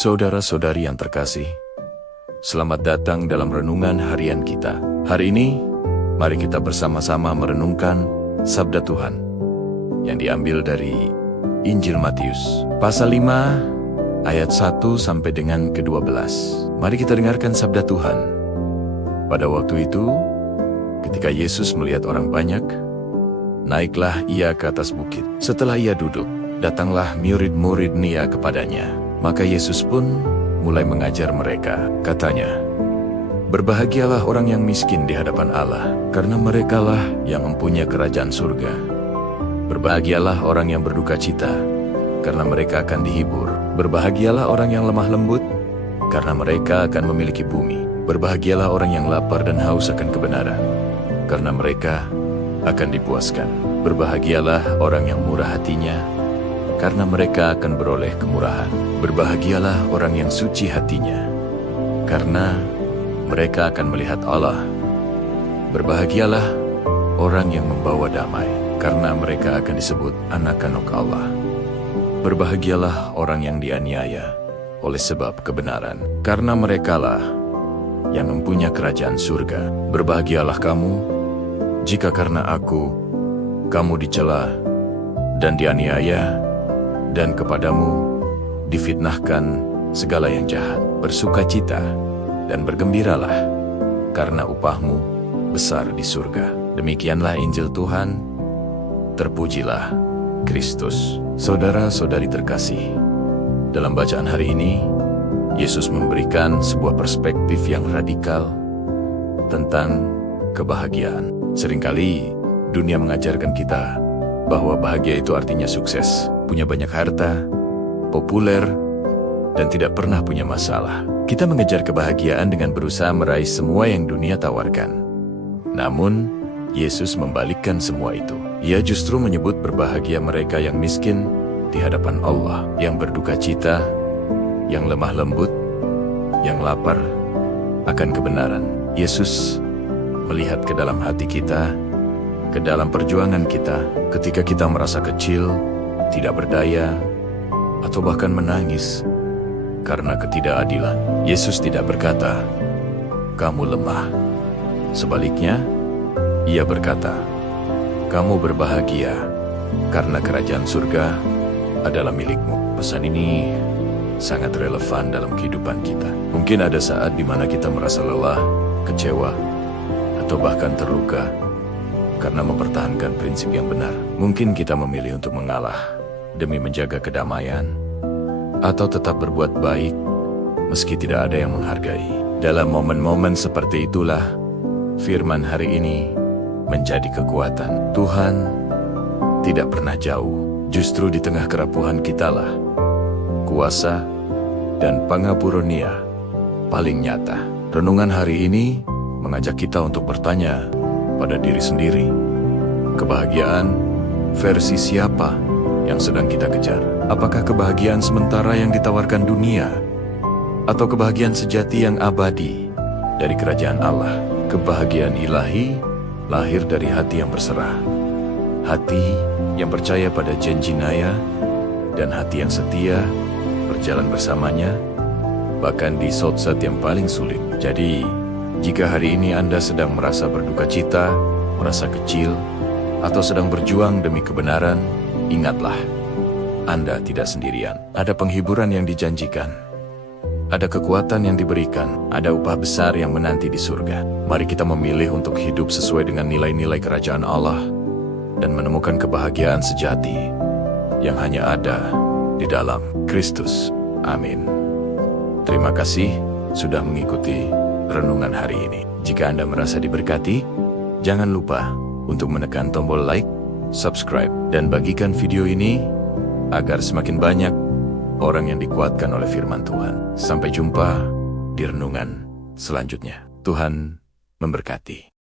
Saudara-saudari yang terkasih, selamat datang dalam renungan harian kita. Hari ini, mari kita bersama-sama merenungkan Sabda Tuhan yang diambil dari Injil Matius, pasal 5, ayat 1 sampai dengan ke-12. Mari kita dengarkan Sabda Tuhan. Pada waktu itu, ketika Yesus melihat orang banyak, naiklah ia ke atas bukit. Setelah ia duduk, datanglah murid-murid Nia kepadanya. Maka Yesus pun mulai mengajar mereka. Katanya, "Berbahagialah orang yang miskin di hadapan Allah, karena merekalah yang mempunyai kerajaan surga. Berbahagialah orang yang berduka cita, karena mereka akan dihibur. Berbahagialah orang yang lemah lembut, karena mereka akan memiliki bumi. Berbahagialah orang yang lapar dan haus akan kebenaran, karena mereka akan dipuaskan. Berbahagialah orang yang murah hatinya, karena mereka akan beroleh kemurahan. Berbahagialah orang yang suci hatinya, karena mereka akan melihat Allah. Berbahagialah orang yang membawa damai, karena mereka akan disebut anak-anak Allah. Berbahagialah orang yang dianiaya oleh sebab kebenaran, karena merekalah yang mempunyai kerajaan surga. Berbahagialah kamu, jika karena aku, kamu dicela dan dianiaya, dan kepadamu difitnahkan segala yang jahat. Bersukacita dan bergembiralah, karena upahmu besar di surga." Demikianlah Injil Tuhan. Terpujilah Kristus. Saudara-saudari terkasih, dalam bacaan hari ini, Yesus memberikan sebuah perspektif yang radikal tentang kebahagiaan. Seringkali dunia mengajarkan kita bahwa bahagia itu artinya sukses, punya banyak harta, populer, dan tidak pernah punya masalah. Kita mengejar kebahagiaan dengan berusaha meraih semua yang dunia tawarkan. Namun, Yesus membalikkan semua itu. Ia justru menyebut berbahagia mereka yang miskin di hadapan Allah, yang berduka cita, yang lemah lembut, yang lapar akan kebenaran. Yesus melihat ke dalam hati kita, ke dalam perjuangan kita, ketika kita merasa kecil, tidak berdaya, atau bahkan menangis karena ketidakadilan. Yesus tidak berkata, "Kamu lemah." Sebaliknya, Ia berkata, "Kamu berbahagia, karena kerajaan surga adalah milikmu." Pesan ini sangat relevan dalam kehidupan kita. Mungkin ada saat di mana kita merasa lelah, kecewa, atau bahkan terluka karena mempertahankan prinsip yang benar. Mungkin kita memilih untuk mengalah demi menjaga kedamaian, atau tetap berbuat baik meski tidak ada yang menghargai. Dalam momen-momen seperti itulah firman hari ini menjadi kekuatan. Tuhan tidak pernah jauh, justru di tengah kerapuhan kitalah kuasa dan pangapurunia paling nyata. Renungan hari ini mengajak kita untuk bertanya pada diri sendiri, kebahagiaan versi siapa yang sedang kita kejar? Apakah kebahagiaan sementara yang ditawarkan dunia, atau kebahagiaan sejati yang abadi dari kerajaan Allah? Kebahagiaan ilahi lahir dari hati yang berserah, hati yang percaya pada janji Naya, dan hati yang setia berjalan bersamanya, bahkan di saat-saat yang paling sulit. Jadi, jika hari ini Anda sedang merasa berduka cita, merasa kecil, atau sedang berjuang demi kebenaran, ingatlah, Anda tidak sendirian. Ada penghiburan yang dijanjikan, ada kekuatan yang diberikan, ada upah besar yang menanti di surga. Mari kita memilih untuk hidup sesuai dengan nilai-nilai kerajaan Allah dan menemukan kebahagiaan sejati yang hanya ada di dalam Kristus. Amin. Terima kasih sudah mengikuti renungan hari ini. Jika Anda merasa diberkati, jangan lupa untuk menekan tombol like, subscribe, dan bagikan video ini agar semakin banyak orang yang dikuatkan oleh firman Tuhan. Sampai jumpa di renungan selanjutnya. Tuhan memberkati.